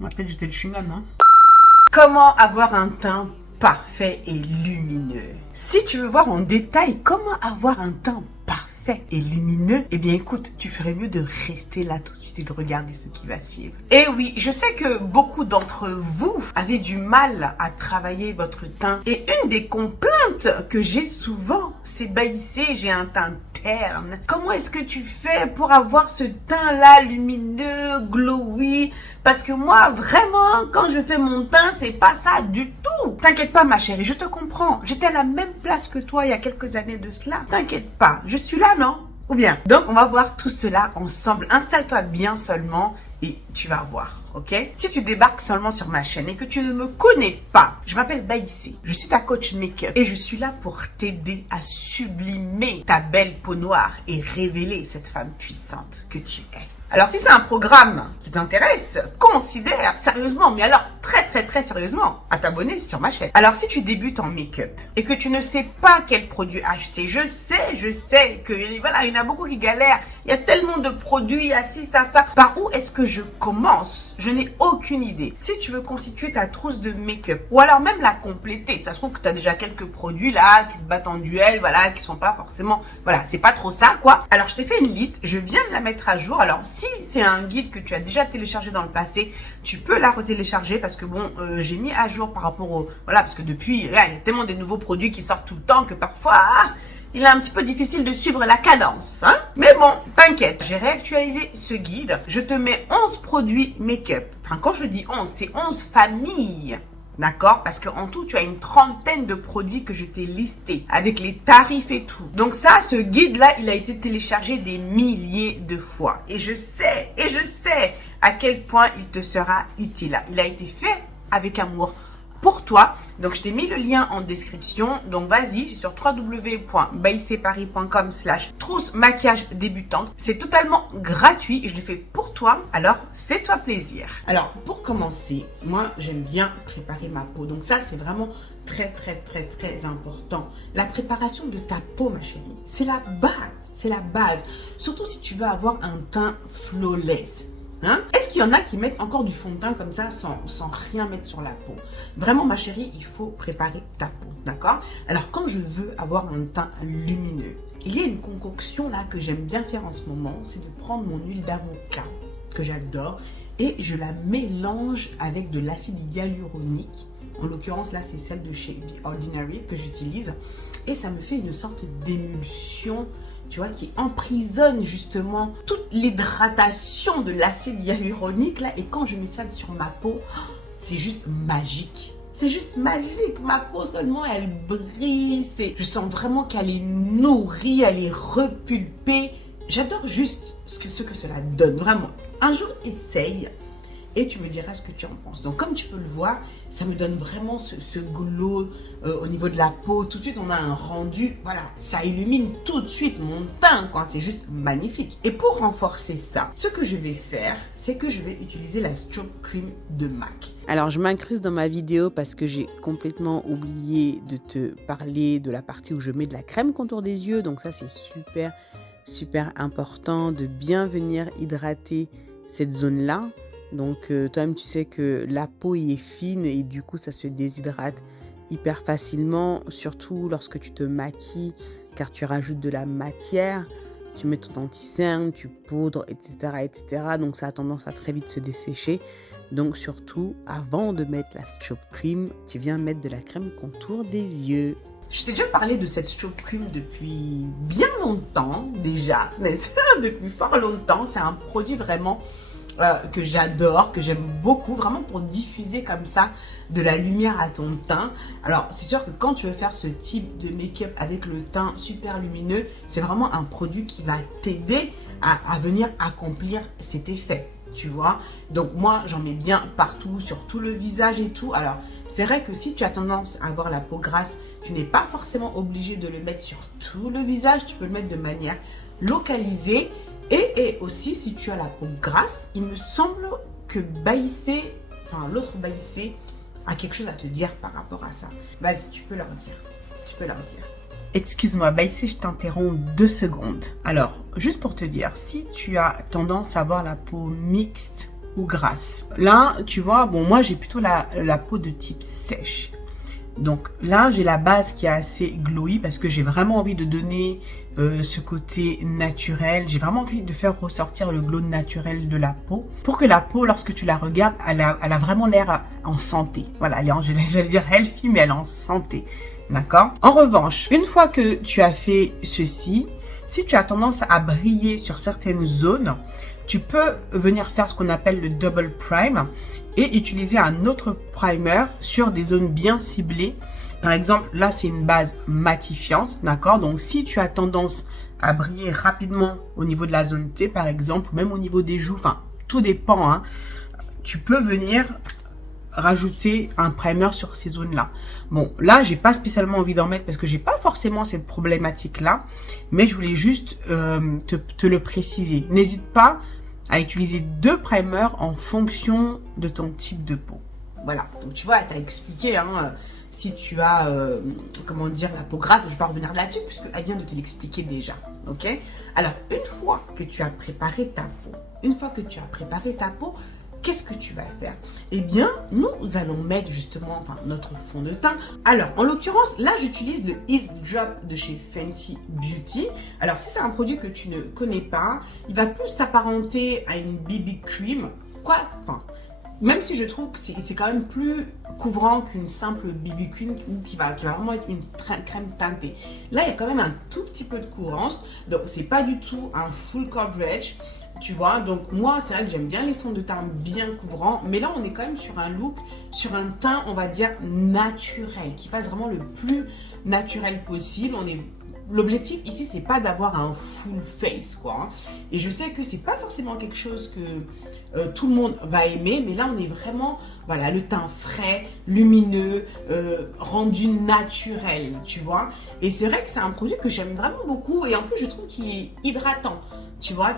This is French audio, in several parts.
On va peut-être jeter le chewing-gum, hein. Comment avoir un teint parfait et lumineux? Si tu veux voir en détail comment avoir un teint parfait et lumineux, eh bien écoute, tu ferais mieux de rester là tout de suite et de regarder ce qui va suivre. Et oui, je sais que beaucoup d'entre vous avez du mal à travailler votre teint. Et une des complaintes que j'ai souvent, c'est Baïsé, j'ai un teint terne. Comment est-ce que tu fais pour avoir ce teint-là lumineux, glowy? Parce que moi, vraiment, quand je fais mon teint, c'est pas ça du tout. T'inquiète pas, ma chérie, je te comprends. J'étais à la même place que toi il y a quelques années de cela. T'inquiète pas, je suis là, non? Ou bien? Donc, on va voir tout cela ensemble. Installe-toi bien seulement et tu vas voir, ok? Si tu débarques seulement sur ma chaîne et que tu ne me connais pas, je m'appelle Baïsé. Je suis ta coach make-up et je suis là pour t'aider à sublimer ta belle peau noire et révéler cette femme puissante que tu es. Alors, si c'est un programme qui t'intéresse, considère sérieusement, mais alors très sérieusement, à t'abonner sur ma chaîne. Alors, si tu débutes en make-up et que tu ne sais pas quel produit acheter, je sais que, voilà, il y en a beaucoup qui galèrent. Il y a tellement de produits, il y a ci, ça. Par où est-ce que je commence? Je n'ai aucune idée. Si tu veux constituer ta trousse de make-up ou alors même la compléter, ça se trouve que tu as déjà quelques produits là qui se battent en duel, voilà, qui sont pas forcément, voilà, c'est pas trop ça, quoi. Alors, je t'ai fait une liste, je viens de la mettre à jour. Alors, si c'est un guide que tu as déjà téléchargé dans le passé, tu peux la retélécharger parce que bon, j'ai mis à jour par rapport au, voilà, parce que depuis, là, il y a tellement de nouveaux produits qui sortent tout le temps que parfois, il est un petit peu difficile de suivre la cadence, hein. Mais bon, t'inquiète, j'ai réactualisé ce guide. Je te mets 11 produits make-up. Enfin, quand je dis 11, c'est 11 familles. D'accord? Parce qu'en tout, tu as une trentaine de produits que je t'ai listés avec les tarifs et tout. Donc ça, ce guide-là, il a été téléchargé des milliers de fois. Et je sais à quel point il te sera utile. Il a été fait avec amour pour toi. Donc, je t'ai mis le lien en description. Donc, vas-y, c'est sur www.baiseparis.com/trousse maquillage débutante. C'est totalement gratuit. Je le fais pour toi. Alors, fais-toi plaisir. Alors, pour commencer, moi, j'aime bien préparer ma peau. Donc, ça, c'est vraiment très important. La préparation de ta peau, ma chérie, c'est la base. C'est la base. Surtout si tu veux avoir un teint flawless. Hein? Est-ce qu'il y en a qui mettent encore du fond de teint comme ça sans rien mettre sur la peau? Vraiment, ma chérie, il faut préparer ta peau, d'accord? Alors, quand je veux avoir un teint lumineux, il y a une concoction là que j'aime bien faire en ce moment, c'est de prendre mon huile d'avocat, que j'adore, et je la mélange avec de l'acide hyaluronique. En l'occurrence, là, c'est celle de chez The Ordinary que j'utilise. Et ça me fait une sorte d'émulsion, tu vois, qui emprisonne justement toute l'hydratation de l'acide hyaluronique, là. Et quand je mets ça sur ma peau, c'est juste magique. C'est juste magique. Ma peau seulement, elle brille. Je sens vraiment qu'elle est nourrie, elle est repulpée. J'adore juste ce que cela donne, vraiment. Un jour, essaye. Et tu me diras ce que tu en penses. Donc, comme tu peux le voir, ça me donne vraiment ce glow au niveau de la peau. Tout de suite, on a un rendu. Voilà, ça illumine tout de suite mon teint, quoi. C'est juste magnifique. Et pour renforcer ça, ce que je vais faire, c'est que je vais utiliser la Strobe Cream de MAC. Alors, je m'incruste dans ma vidéo parce que j'ai complètement oublié de te parler de la partie où je mets de la crème contour des yeux. Donc, ça, c'est super important de bien venir hydrater cette zone-là. Donc, toi-même, tu sais que la peau y est fine et du coup, ça se déshydrate hyper facilement, surtout lorsque tu te maquilles, car tu rajoutes de la matière, tu mets ton anti-cerne, tu poudres, etc. Donc, ça a tendance à très vite se dessécher. Donc, surtout, avant de mettre la Strobe Cream, tu viens mettre de la crème contour des yeux. Je t'ai déjà parlé de cette Strobe Cream depuis bien longtemps déjà, mais depuis fort longtemps. C'est un produit vraiment que j'adore, que j'aime beaucoup, vraiment pour diffuser comme ça de la lumière à ton teint. Alors, c'est sûr que quand tu veux faire ce type de make-up avec le teint super lumineux, c'est vraiment un produit qui va t'aider à venir accomplir cet effet, tu vois. Donc, moi, j'en mets bien partout, sur tout le visage et tout. Alors, c'est vrai que si tu as tendance à avoir la peau grasse, tu n'es pas forcément obligé de le mettre sur tout le visage. Tu peux le mettre de manière localisée. Et aussi, si tu as la peau grasse, il me semble que Baïsé, enfin l'autre Baïsé, a quelque chose à te dire par rapport à ça. Vas-y, tu peux leur dire. Excuse-moi, Baïsé, je t'interromps 2 secondes. Alors, juste pour te dire, si tu as tendance à avoir la peau mixte, ou grasse. Là, tu vois, bon, moi, j'ai plutôt la peau de type sèche. Donc là, j'ai la base qui est assez glowy parce que j'ai vraiment envie de donner ce côté naturel. J'ai vraiment envie de faire ressortir le glow naturel de la peau pour que la peau, lorsque tu la regardes, elle a vraiment l'air en santé. Voilà, j'allais dire healthy, mais elle est en santé. D'accord? En revanche, une fois que tu as fait ceci, si tu as tendance à briller sur certaines zones, tu peux venir faire ce qu'on appelle le double prime et utiliser un autre primer sur des zones bien ciblées. Par exemple, là, c'est une base matifiante, d'accord? Donc, si tu as tendance à briller rapidement au niveau de la zone T, par exemple, ou même au niveau des joues, enfin, tout dépend, hein, tu peux venir rajouter un primer sur ces zones-là. Bon, là, j'ai pas spécialement envie d'en mettre parce que j'ai pas forcément cette problématique-là, mais je voulais juste te le préciser. N'hésite pas à utiliser 2 primers en fonction de ton type de peau. Voilà, donc tu vois, elle t'a expliqué, hein, si tu as, comment dire, la peau grasse, je ne vais pas revenir là-dessus puisqu'elle vient de te l'expliquer déjà, ok? Alors, une fois que tu as préparé ta peau, qu'est-ce que tu vas faire? Eh bien, nous allons mettre justement notre fond de teint. Alors, en l'occurrence, là, j'utilise le Ease Drop de chez Fenty Beauty. Alors, si c'est un produit que tu ne connais pas, il va plus s'apparenter à une BB Cream. Même si je trouve que c'est quand même plus couvrant qu'une simple BB Cream ou qui va vraiment être une crème teintée. Là, il y a quand même un tout petit peu de couvrance. Donc, c'est pas du tout un full coverage. Tu vois, donc moi, c'est vrai que j'aime bien les fonds de teint bien couvrants, mais là, on est quand même sur un look, sur un teint, on va dire, naturel, qui fasse vraiment le plus naturel possible. L'objectif ici, c'est pas d'avoir un full face, quoi. Et je sais que c'est pas forcément quelque chose que tout le monde va aimer, mais là, on est vraiment, voilà, le teint frais, lumineux, rendu naturel, tu vois. Et c'est vrai que c'est un produit que j'aime vraiment beaucoup, et en plus, je trouve qu'il est hydratant. Tu vois,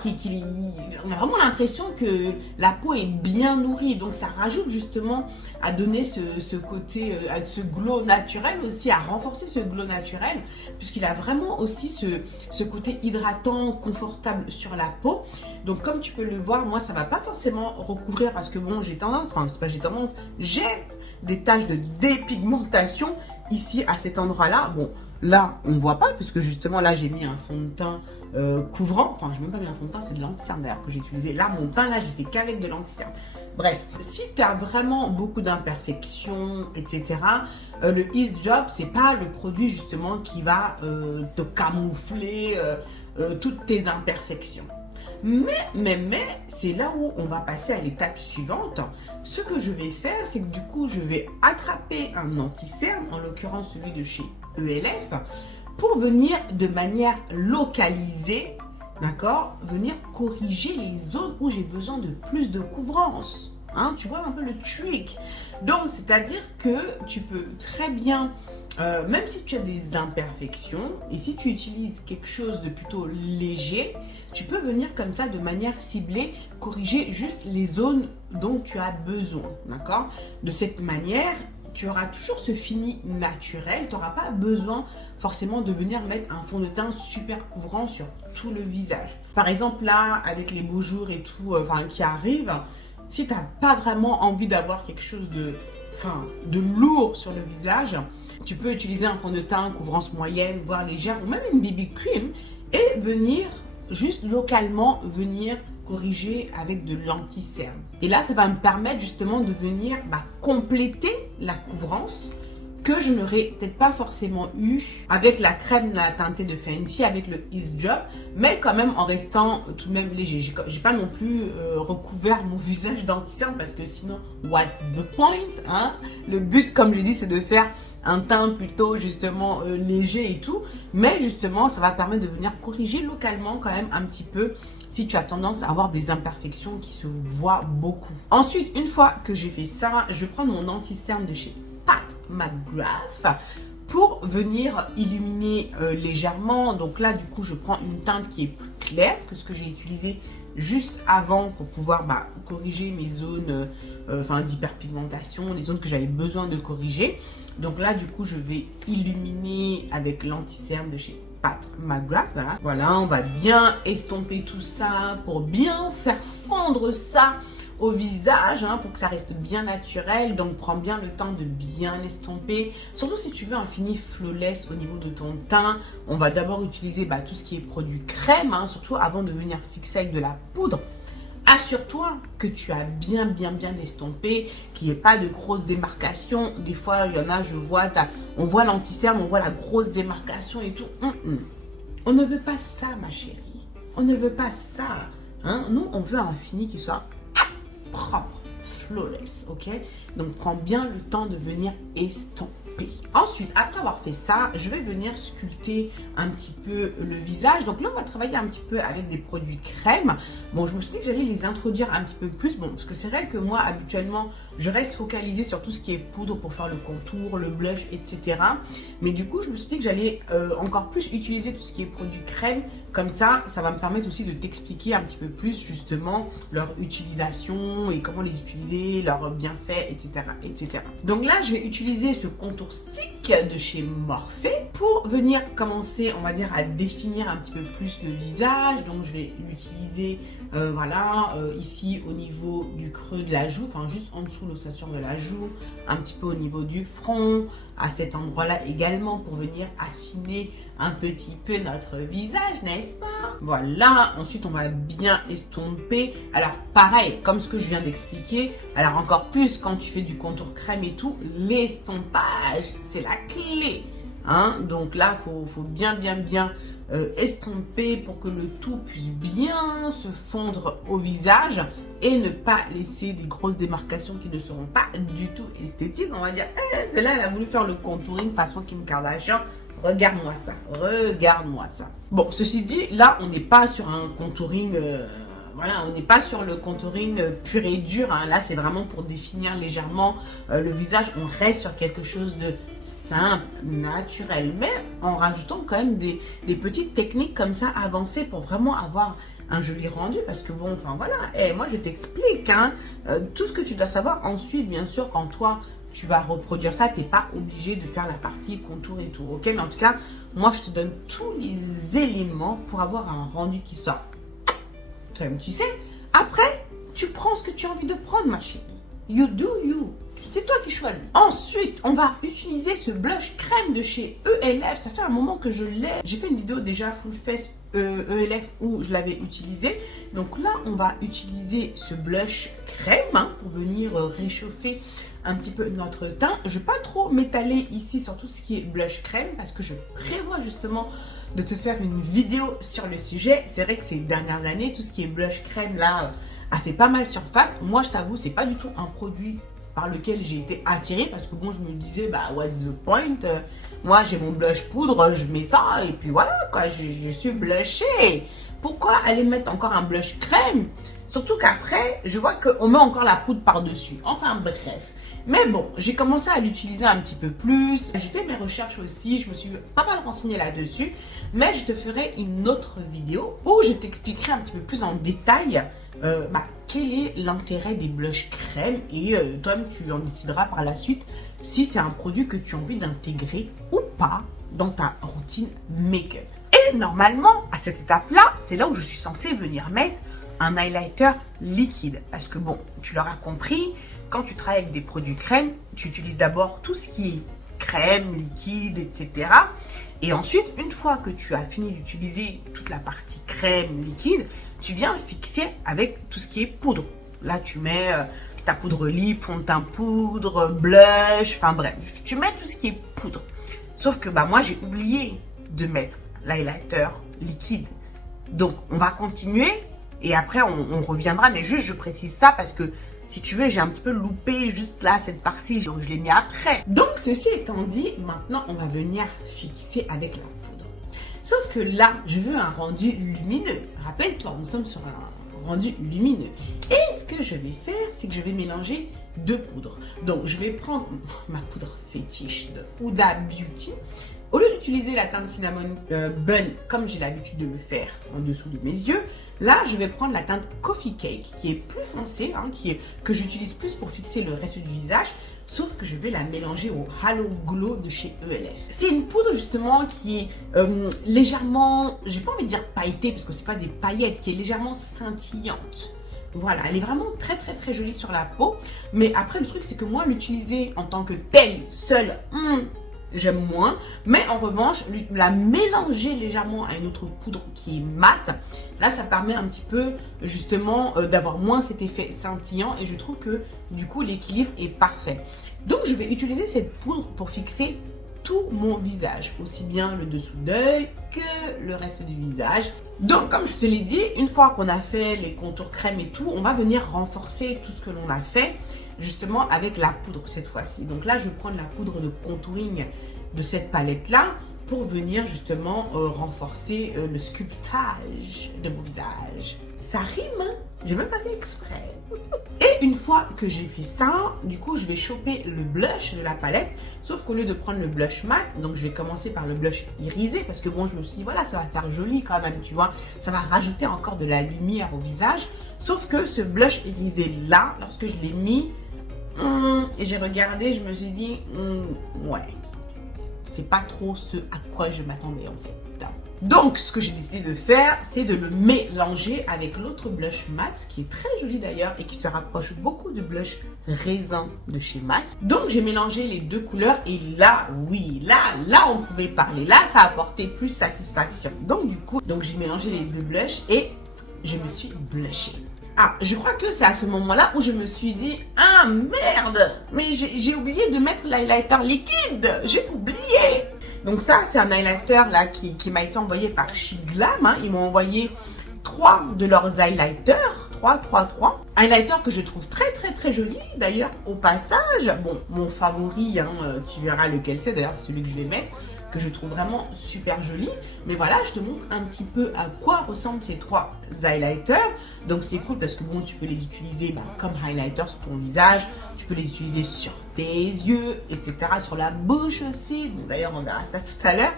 on a vraiment l'impression que la peau est bien nourrie. Donc, ça rajoute justement à donner ce côté, ce glow naturel aussi, à renforcer ce glow naturel, puisqu'il a vraiment aussi ce côté hydratant, confortable sur la peau. Donc, comme tu peux le voir, moi, ça va pas forcément recouvrir parce que bon, j'ai des taches de dépigmentation ici à cet endroit-là. Bon, là, on ne voit pas puisque justement, là, j'ai mis un fond de teint couvrant, enfin, je n'ai même pas mis un fond de teint, c'est de l'anti-cerne d'ailleurs que j'ai utilisé. Là, mon teint, là, j'ai fait qu'avec de l'anti-cerne. Bref, si tu as vraiment beaucoup d'imperfections, etc., le Ease Drop, c'est pas le produit justement qui va te camoufler toutes tes imperfections. Mais, c'est là où on va passer à l'étape suivante. Ce que je vais faire, c'est que du coup, je vais attraper un anti-cerne, en l'occurrence celui de chez ELF, pour venir de manière localisée, d'accord, venir corriger les zones où j'ai besoin de plus de couvrance. Hein, tu vois un peu le trick. Donc, c'est-à-dire que tu peux très bien, même si tu as des imperfections, et si tu utilises quelque chose de plutôt léger, tu peux venir comme ça de manière ciblée, corriger juste les zones dont tu as besoin. D'accord? De cette manière, tu auras toujours ce fini naturel. Tu n'auras pas besoin forcément de venir mettre un fond de teint super couvrant sur tout le visage. Par exemple, là, avec les beaux jours et tout qui arrivent, si tu n'as pas vraiment envie d'avoir quelque chose de lourd sur le visage, tu peux utiliser un fond de teint couvrance moyenne, voire légère, ou même une BB Cream, et venir juste localement corriger avec de l'anti-cerne. Et là, ça va me permettre justement de venir compléter la couvrance que je n'aurais peut-être pas forcément eu avec la crème teintée de Fenty, avec le Ease Drop, mais quand même en restant tout de même léger. J'ai pas non plus recouvert mon visage d'anti-cerne parce que sinon, what's the point, hein? Le but, comme j'ai dit, c'est de faire un teint plutôt justement léger et tout, mais justement, ça va permettre de venir corriger localement quand même un petit peu si tu as tendance à avoir des imperfections qui se voient beaucoup. Ensuite, une fois que j'ai fait ça, je vais prendre mon anti-cerne de chez Pat McGrath pour venir illuminer légèrement. Donc là, du coup, je prends une teinte qui est plus claire que ce que j'ai utilisé juste avant pour pouvoir corriger mes zones d'hyperpigmentation, les zones que j'avais besoin de corriger. Donc là, du coup, je vais illuminer avec l'anti-cerne de chez Pat McGrath. Voilà, on va bien estomper tout ça pour bien faire fondre ça au visage hein, pour que ça reste bien naturel. Donc prends bien le temps de bien estomper. Surtout si tu veux un fini flawless au niveau de ton teint. On va d'abord utiliser tout ce qui est produit crème, hein, surtout avant de venir fixer avec de la poudre. Assure-toi que tu as bien estompé, qu'il n'y ait pas de grosses démarcations. Des fois, il y en a, je vois, on voit l'anti-cerne, on voit la grosse démarcation et tout. On ne veut pas ça, ma chérie. On ne veut pas ça. Hein? Nous, on veut un fini qui soit propre, flawless, ok? Donc, prends bien le temps de venir estomper. Ensuite, après avoir fait ça, je vais venir sculpter un petit peu le visage. Donc là, on va travailler un petit peu avec des produits crème. Bon, je me suis dit que j'allais les introduire un petit peu plus. Bon, parce que c'est vrai que moi, habituellement, je reste focalisée sur tout ce qui est poudre pour faire le contour, le blush, etc. Mais du coup, je me suis dit que j'allais encore plus utiliser tout ce qui est produits crème. Comme ça, ça va me permettre aussi de t'expliquer un petit peu plus, justement, leur utilisation et comment les utiliser, leurs bienfaits, etc., etc. Donc là, je vais utiliser ce contour stick de chez Morphe pour venir commencer, on va dire, à définir un petit peu plus le visage. Donc je vais l'utiliser ici au niveau du creux de la joue, enfin juste en dessous l'ossature de la joue, un petit peu au niveau du front, à cet endroit là également pour venir affiner un petit peu notre visage, n'est-ce pas? Voilà, ensuite on va bien estomper. Alors pareil, comme ce que je viens d'expliquer, alors encore plus quand tu fais du contour crème et tout, l'estompage c'est la clé. Hein? Donc là, faut bien estomper pour que le tout puisse bien se fondre au visage et ne pas laisser des grosses démarcations qui ne seront pas du tout esthétiques. On va dire, celle-là, elle a voulu faire le contouring façon Kim Kardashian. Regarde-moi ça, regarde-moi ça. Bon, ceci dit, là, on n'est pas sur un contouring... on n'est pas sur le contouring pur et dur. Hein. Là, c'est vraiment pour définir légèrement le visage. On reste sur quelque chose de simple, naturel, mais en rajoutant quand même des petites techniques comme ça avancées pour vraiment avoir un joli rendu. Parce que bon, moi, je t'explique tout ce que tu dois savoir. Ensuite, bien sûr, quand toi, tu vas reproduire ça, tu n'es pas obligé de faire la partie contour et tout. Ok, mais en tout cas, moi, je te donne tous les éléments pour avoir un rendu qui soit... Toi-même, tu sais. Après, tu prends ce que tu as envie de prendre, ma chérie. You do you. C'est toi qui choisis. Ensuite, on va utiliser ce blush crème de chez ELF. Ça fait un moment que je l'ai. J'ai fait une vidéo déjà full face ELF où je l'avais utilisé. Donc là, on va utiliser ce blush crème pour venir réchauffer un petit peu notre teint. Je ne vais pas trop m'étaler ici sur tout ce qui est blush crème parce que je prévois justement de te faire une vidéo sur le sujet. C'est vrai que ces dernières années, tout ce qui est blush crème là a fait pas mal surface. Moi, je t'avoue, c'est pas du tout un produit par lequel j'ai été attirée parce que bon, je me disais, what's the point? Moi, j'ai mon blush poudre, je mets ça et puis voilà, quoi, je suis blushée. Pourquoi aller mettre encore un blush crème? Surtout qu'après, je vois qu'on met encore la poudre par-dessus. Enfin, bref. Mais bon, j'ai commencé à l'utiliser un petit peu plus. J'ai fait mes recherches aussi, je me suis pas mal renseignée là-dessus. Mais je te ferai une autre vidéo où je t'expliquerai un petit peu plus en détail quel est l'intérêt des blushs crème. Et toi, tu en décideras par la suite si c'est un produit que tu as envie d'intégrer ou pas dans ta routine make-up. Et normalement, à cette étape-là, c'est là où je suis censée venir mettre un highlighter liquide. Parce que bon, tu l'auras compris, quand tu travailles avec des produits crème, tu utilises d'abord tout ce qui est crème, liquide, etc. Et ensuite, une fois que tu as fini d'utiliser toute la partie crème, liquide, tu viens fixer avec tout ce qui est poudre. Là, tu mets ta poudre lip, fond de teint poudre, blush, enfin bref, tu mets tout ce qui est poudre. Sauf que moi, j'ai oublié de mettre l'highlighter liquide. Donc, on va continuer et après, on reviendra. Mais juste, je précise ça parce que si tu veux, j'ai un petit peu loupé juste là cette partie, donc je l'ai mis après. Donc, ceci étant dit, maintenant, on va venir fixer avec la poudre. Sauf que là, je veux un rendu lumineux. Rappelle-toi, nous sommes sur un rendu lumineux. Et ce que je vais faire, c'est que je vais mélanger deux poudres. Donc, je vais prendre ma poudre fétiche de Huda Beauty. Au lieu d'utiliser la teinte Cinnamon Bun, comme j'ai l'habitude de le faire en dessous de mes yeux, là, je vais prendre la teinte Coffee Cake, qui est plus foncée, que j'utilise plus pour fixer le reste du visage, sauf que je vais la mélanger au Halo Glow de chez ELF. C'est une poudre, justement, qui est légèrement, j'ai pas envie de dire pailletée, parce que c'est pas des paillettes, qui est légèrement scintillante. Voilà, elle est vraiment très très très jolie sur la peau. Mais après, le truc, c'est que moi, l'utiliser en tant que telle, seule, j'aime moins. Mais en revanche, la mélanger légèrement à une autre poudre qui est mate, là, ça permet un petit peu, justement, d'avoir moins cet effet scintillant. Et je trouve que, du coup, l'équilibre est parfait. Donc, je vais utiliser cette poudre pour fixer tout mon visage, aussi bien le dessous d'œil que le reste du visage. Donc, comme je te l'ai dit, une fois qu'on a fait les contours crème et tout, on va venir renforcer tout ce que l'on a fait, justement avec la poudre cette fois-ci. Donc là, je vais prendre la poudre de contouring de cette palette-là pour venir justement renforcer le sculptage de mon visage. Ça rime, hein? J'ai même pas fait exprès. Et une fois que j'ai fait ça, du coup, je vais choper le blush de la palette. Sauf qu'au lieu de prendre le blush mat, donc je vais commencer par le blush irisé. Parce que bon, je me suis dit, voilà, ça va faire joli quand même, tu vois. Ça va rajouter encore de la lumière au visage. Sauf que ce blush irisé là, lorsque je l'ai mis, et j'ai regardé, je me suis dit, ouais. C'est pas trop ce à quoi je m'attendais en fait. Donc, ce que j'ai décidé de faire, c'est de le mélanger avec l'autre blush mat, qui est très joli d'ailleurs et qui se rapproche beaucoup du blush raisin de chez MAC. Donc, j'ai mélangé les deux couleurs et là, oui, là, on pouvait parler. Là, ça a apporté plus satisfaction. Donc, du coup, j'ai mélangé les deux blushs et je me suis blushée. Ah, je crois que c'est à ce moment-là où je me suis dit, ah merde, mais j'ai oublié de mettre l'highlighter liquide, j'ai oublié. Donc ça, c'est un highlighter là qui m'a été envoyé par Chic Glam, hein. Ils m'ont envoyé 3 de leurs highlighters, 3. Highlighter que je trouve très très très joli d'ailleurs au passage. Bon, mon favori, hein, tu verras lequel c'est, d'ailleurs c'est celui que je vais mettre, que je trouve vraiment super joli. Mais voilà, je te montre un petit peu à quoi ressemblent ces 3 highlighters. Donc c'est cool parce que bon, tu peux les utiliser comme highlighter sur ton visage, tu peux les utiliser sur tes yeux, etc. Sur la bouche aussi. Bon, d'ailleurs, on verra ça tout à l'heure.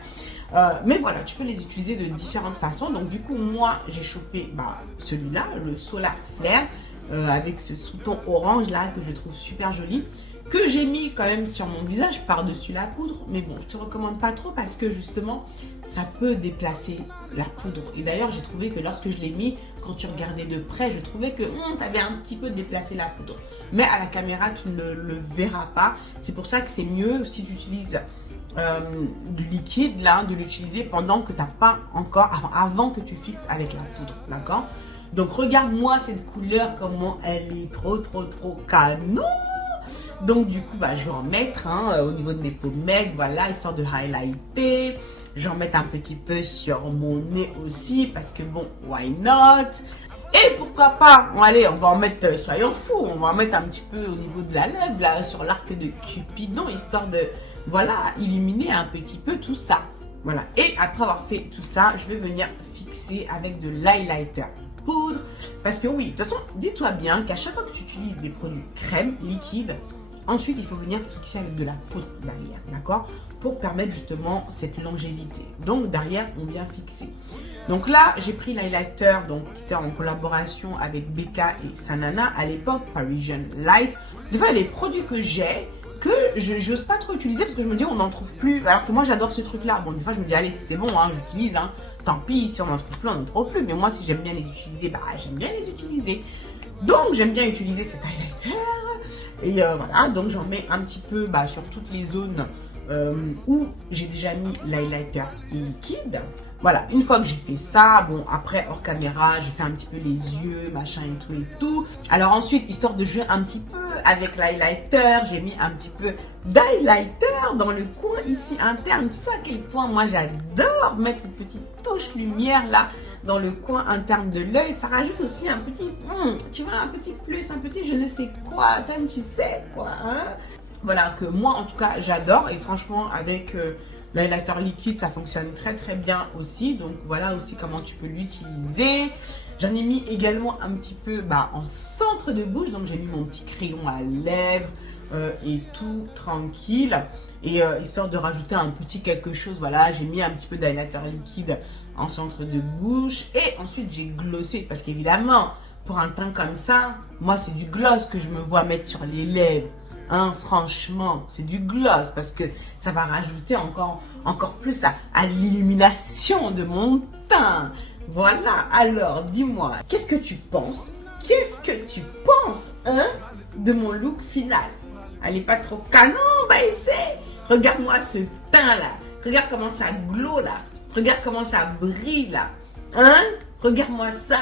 Mais voilà, tu peux les utiliser de différentes façons. Donc du coup, moi, j'ai chopé celui-là, le Solar Flare, avec ce sous-ton orange là que je trouve super joli, que j'ai mis quand même sur mon visage par-dessus la poudre. Mais bon, je te recommande pas trop parce que justement, ça peut déplacer la poudre. Et d'ailleurs, j'ai trouvé que lorsque je l'ai mis, quand tu regardais de près, je trouvais que ça avait un petit peu déplacé la poudre. Mais à la caméra, tu ne le verras pas. C'est pour ça que c'est mieux si tu utilises du liquide, là, de l'utiliser pendant que tu n'as pas encore, avant que tu fixes avec la poudre, d'accord? Donc, regarde-moi cette couleur, comment elle est trop canon! Donc du coup, je vais en mettre au niveau de mes pommettes, voilà, histoire de highlighter. Je vais en mettre un petit peu sur mon nez aussi, parce que bon, why not? Et pourquoi pas, allez, on va en mettre, soyons fous, on va en mettre un petit peu au niveau de la lèvre, là, sur l'arc de Cupidon, histoire de, voilà, illuminer un petit peu tout ça. Voilà, et après avoir fait tout ça, je vais venir fixer avec de l'highlighter poudre. Parce que oui, de toute façon, dis-toi bien qu'à chaque fois que tu utilises des produits crème, liquide, ensuite, il faut venir fixer avec de la poudre derrière, d'accord? Pour permettre justement cette longévité. Donc, derrière, on vient fixer. Donc là, j'ai pris l'highlighter qui était en collaboration avec Becca et Sanana à l'époque, Parisian Light. Des fois, les produits que j'ai, que je n'ose pas trop utiliser parce que je me dis, on n'en trouve plus. Alors que moi, j'adore ce truc-là. Bon, des fois, je me dis, allez, c'est bon, j'utilise. Tant pis, si on n'en trouve plus, on n'en trouve plus. Mais moi, si j'aime bien les utiliser, j'aime bien les utiliser. Donc, j'aime bien utiliser cet highlighter. Et voilà, donc j'en mets un petit peu sur toutes les zones où j'ai déjà mis l'highlighter liquide. Voilà, une fois que j'ai fait ça, bon, après, hors caméra, j'ai fait un petit peu les yeux, machin et tout. Alors ensuite, histoire de jouer un petit peu avec l'highlighter, j'ai mis un petit peu d'highlighter dans le coin ici interne. Tu sais à quel point moi j'adore mettre cette petite touche lumière là dans le coin interne de l'œil. Ça rajoute aussi un petit, tu vois, un petit plus, un petit je ne sais quoi, toi-même tu sais quoi, hein. Voilà, que moi en tout cas j'adore et franchement avec l'highlighter liquide ça fonctionne très très bien aussi. Donc voilà aussi comment tu peux l'utiliser. J'en ai mis également un petit peu en centre de bouche, donc j'ai mis mon petit crayon à lèvres et tout tranquille. Et histoire de rajouter un petit quelque chose, voilà, j'ai mis un petit peu d'highlighter liquide en centre de bouche. Et ensuite j'ai glossé, parce qu'évidemment, pour un teint comme ça, moi c'est du gloss que je me vois mettre sur les lèvres. Franchement, c'est du gloss parce que ça va rajouter encore plus à l'illumination de mon teint. Voilà, alors dis-moi, qu'est-ce que tu penses qu'est-ce que tu penses, hein, de mon look final? Elle est pas trop canon, bah essaie. Regarde-moi ce teint là. Regarde comment ça glow là. Regarde comment ça brille là. Hein? Regarde-moi ça.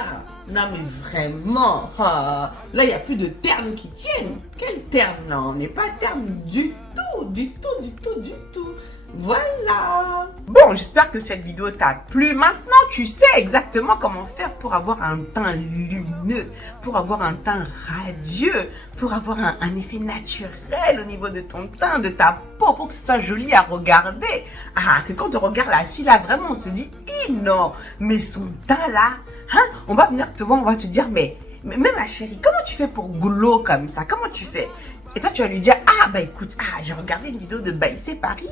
Non mais vraiment. Là, il n'y a plus de termes qui tiennent. Quel terme? Non, on n'est pas terme du tout, du tout, du tout, du tout. Voilà. Bon, j'espère que cette vidéo t'a plu. Maintenant, tu sais exactement comment faire pour avoir un teint lumineux, pour avoir un teint radieux, pour avoir un effet naturel au niveau de ton teint, de ta peau, pour que ce soit joli à regarder. Ah, que quand on regarde la fille là, vraiment, on se dit, non, mais son teint là, hein, on va venir te voir, on va te dire, mais ma chérie, comment tu fais pour glow comme ça? Comment tu fais? Et toi, tu vas lui dire, ah, bah écoute, j'ai regardé une vidéo de Baïsé Paris,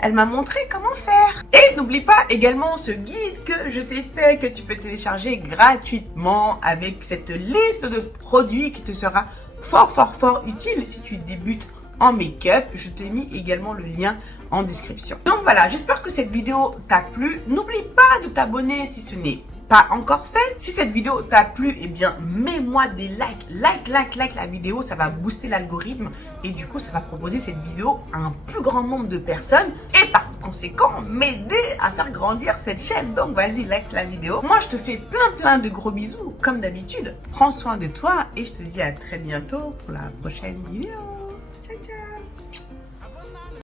elle m'a montré comment faire. Et n'oublie pas également ce guide que je t'ai fait, que tu peux télécharger gratuitement avec cette liste de produits qui te sera fort utile si tu débutes en make-up. Je t'ai mis également le lien en description. Donc voilà, j'espère que cette vidéo t'a plu. N'oublie pas de t'abonner si ce n'est pas encore fait. Si cette vidéo t'a plu, eh bien, mets-moi des likes. Like la vidéo, ça va booster l'algorithme et du coup, ça va proposer cette vidéo à un plus grand nombre de personnes et par conséquent, m'aider à faire grandir cette chaîne. Donc, vas-y, like la vidéo. Moi, je te fais plein de gros bisous, comme d'habitude. Prends soin de toi et je te dis à très bientôt pour la prochaine vidéo.